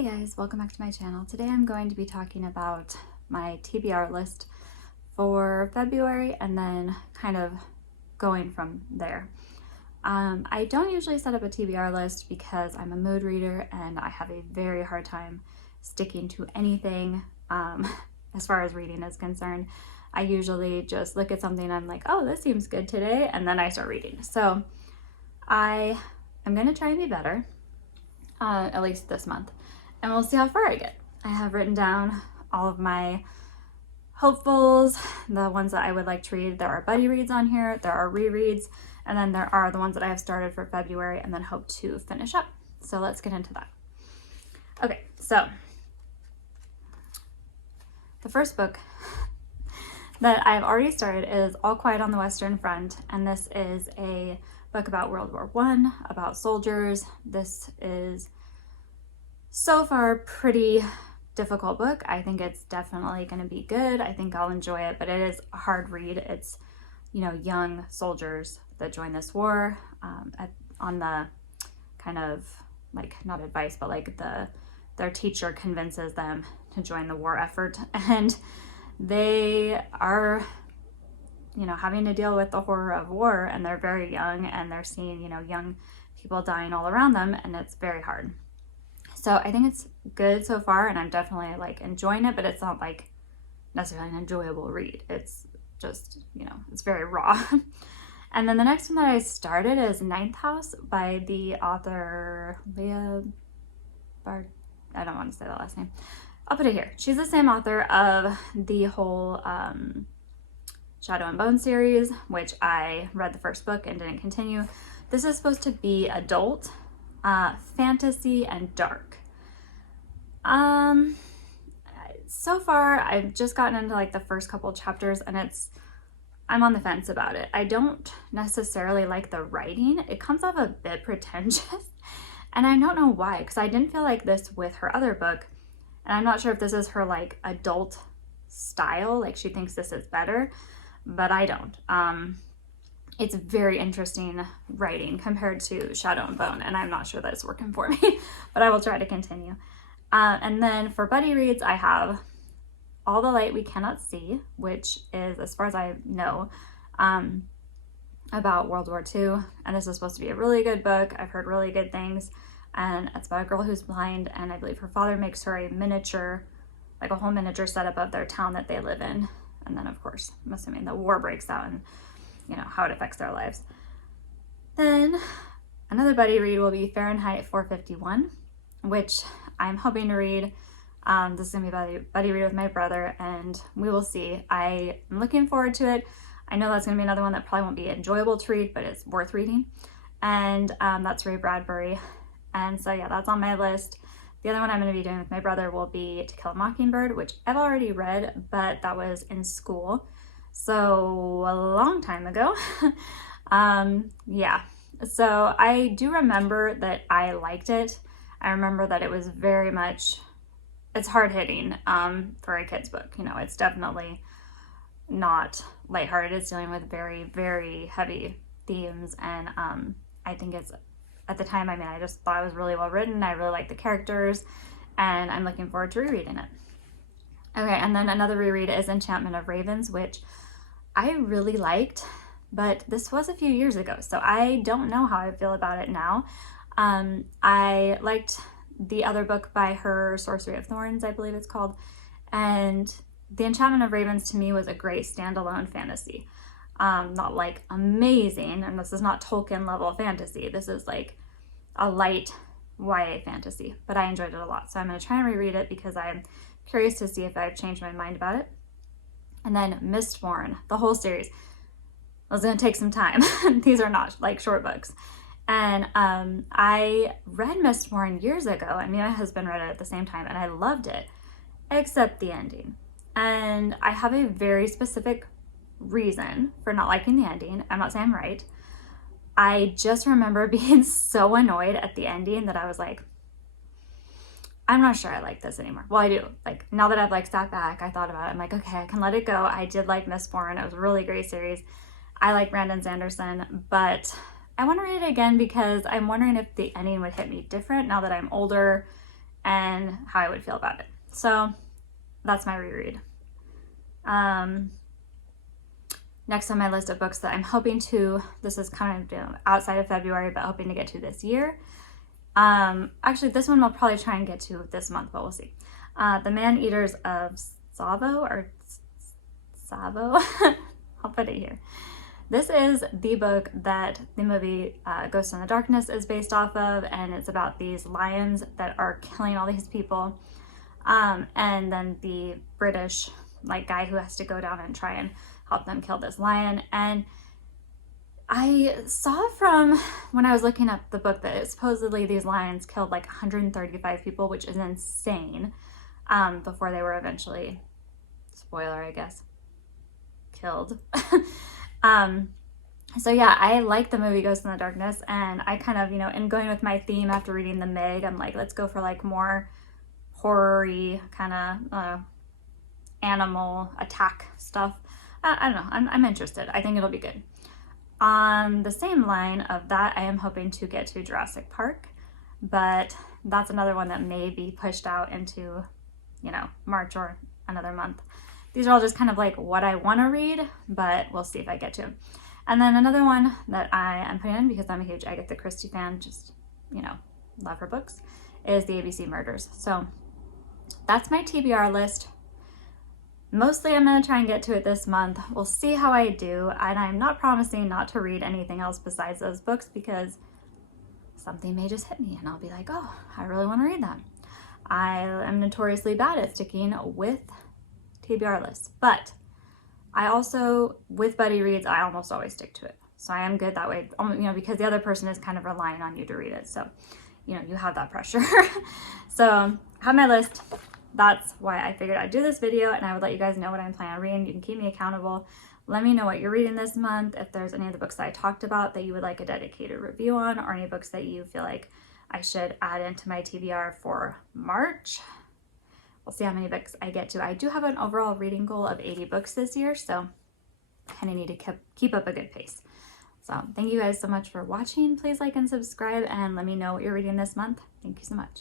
Hey guys, welcome back to my channel. Today I'm going to be talking about my TBR list for February and then kind of going from there. I don't usually set up a TBR list because I'm a mood reader and I have a very hard time sticking to anything as far as reading is concerned. I usually just look at something and I'm like, oh, this seems good today, and then I start reading. So I am going to try and be better, at least this month. And we'll see how far I get. I have written down all of my hopefuls, the ones that I would like to read. There are buddy reads on here, there are rereads, and then there are the ones that I have started for February and then hope to finish up. So let's get into that. Okay, so the first book that I've already started is All Quiet on the Western Front, and this is a book about World War I, about soldiers. This is so far pretty difficult book. I think it's definitely going to be good. I think I'll enjoy it, but it is a hard read. It's, you know, young soldiers that join this war on the kind of like, not advice, but like their teacher convinces them to join the war effort, and they are, you know, having to deal with the horror of war, and they're very young and they're seeing, you know, young people dying all around them, and it's very hard. So I think it's good so far, and I'm definitely like enjoying it, but it's not like necessarily an enjoyable read. It's just, you know, it's very raw. And then the next one that I started is Ninth House by the author Leigh Bardugo. I don't want to say the last name. I'll put it here. She's the same author of the whole Shadow and Bone series, which I read the first book and didn't continue. This is supposed to be adult, fantasy, and dark. So far I've just gotten into like the first couple chapters, and I'm on the fence about it. I don't necessarily like the writing. It comes off a bit pretentious, and I don't know why, because I didn't feel like this with her other book, and I'm not sure if this is her like adult style, like she thinks this is better, but I don't. It's very interesting writing compared to Shadow and Bone, and I'm not sure that it's working for me, but I will try to continue. And then for buddy reads, I have All the Light We Cannot See, which is, as far as I know, about World War II, and this is supposed to be a really good book. I've heard really good things, and it's about a girl who's blind, and I believe her father makes her a miniature, like a whole miniature setup of their town that they live in, and then of course, I'm assuming the war breaks out and, you know, how it affects their lives. Then another buddy read will be Fahrenheit 451, which I'm hoping to read. This is going to be a buddy read with my brother, and we will see. I am looking forward to it. I know that's going to be another one that probably won't be enjoyable to read, but it's worth reading. And that's Ray Bradbury. And so yeah, that's on my list. The other one I'm going to be doing with my brother will be To Kill a Mockingbird, which I've already read, but that was in school, so a long time ago. Yeah, so I do remember that I liked it. I remember that it was very much, it's hard-hitting for a kid's book. You know, it's definitely not lighthearted. It's dealing with very, very heavy themes, and I think it's, at the time, I mean, I just thought it was really well written. I really like the characters, and I'm looking forward to rereading it. Okay, and then another reread is Enchantment of Ravens, which I really liked, but this was a few years ago, so I don't know how I feel about it now. I liked the other book by her, Sorcery of Thorns, I believe it's called, and The Enchantment of Ravens to me was a great standalone fantasy. Not like amazing, and this is not Tolkien level fantasy. This is like a light YA fantasy, but I enjoyed it a lot. So I'm going to try and reread it because I'm curious to see if I've changed my mind about it. And then Mistborn, the whole series. It was going to take some time. These are not like short books. And I read Mistborn years ago, and me and my husband read it at the same time, and I loved it, except the ending. And I have a very specific reason for not liking the ending. I'm not saying I'm right. I just remember being so annoyed at the ending that I was like, I'm not sure I like this anymore. Well, I do. Like, now that I've like sat back, I thought about it. I'm like, okay, I can let it go. I did like Mistborn. It was a really great series. I like Brandon Sanderson, but I want to read it again because I'm wondering if the ending would hit me different now that I'm older and how I would feel about it. So that's my reread. Next on my list of books that I'm hoping to, this is kind of outside of February, but hoping to get to this year. Actually, this one I'll probably try and get to this month, but we'll see. The Man-Eaters of Tsavo, or Tsavo. I'll put it here. This is the book that the movie Ghost in the Darkness is based off of, and it's about these lions that are killing all these people. And then the British guy who has to go down and try and help them kill this lion. And I saw from when I was looking up the book that supposedly these lions killed 135 people, which is insane, before they were eventually, spoiler I guess, killed. So yeah, I like the movie Ghost in the Darkness, and I kind of, in going with my theme after reading The Meg, I'm like, let's go for more horror-y kind of animal attack stuff. I don't know, I'm interested. I think it'll be good. On the same line of that, I am hoping to get to Jurassic Park, but that's another one that may be pushed out into, March or another month. These are all just kind of what I want to read, but we'll see if I get to. And then another one that I am putting in, because I'm a huge Agatha Christie fan, just, love her books, is The ABC Murders. So that's my TBR list. Mostly I'm going to try and get to it this month. We'll see how I do, and I'm not promising not to read anything else besides those books, because something may just hit me and I'll be like, oh, I really want to read that. I am notoriously bad at sticking with TBR lists, but I also, with buddy reads, I almost always stick to it. So I am good that way, because the other person is kind of relying on you to read it. So, you have that pressure. So I have my list. That's why I figured I'd do this video, and I would let you guys know what I'm planning on reading. You can keep me accountable. Let me know what you're reading this month, if there's any of the books that I talked about that you would like a dedicated review on, or any books that you feel like I should add into my TBR for March. We'll see how many books I get to. I do have an overall reading goal of 80 books this year, so I kind of need to keep up a good pace. So thank you guys so much for watching. Please like and subscribe, and let me know what you're reading this month. Thank you so much.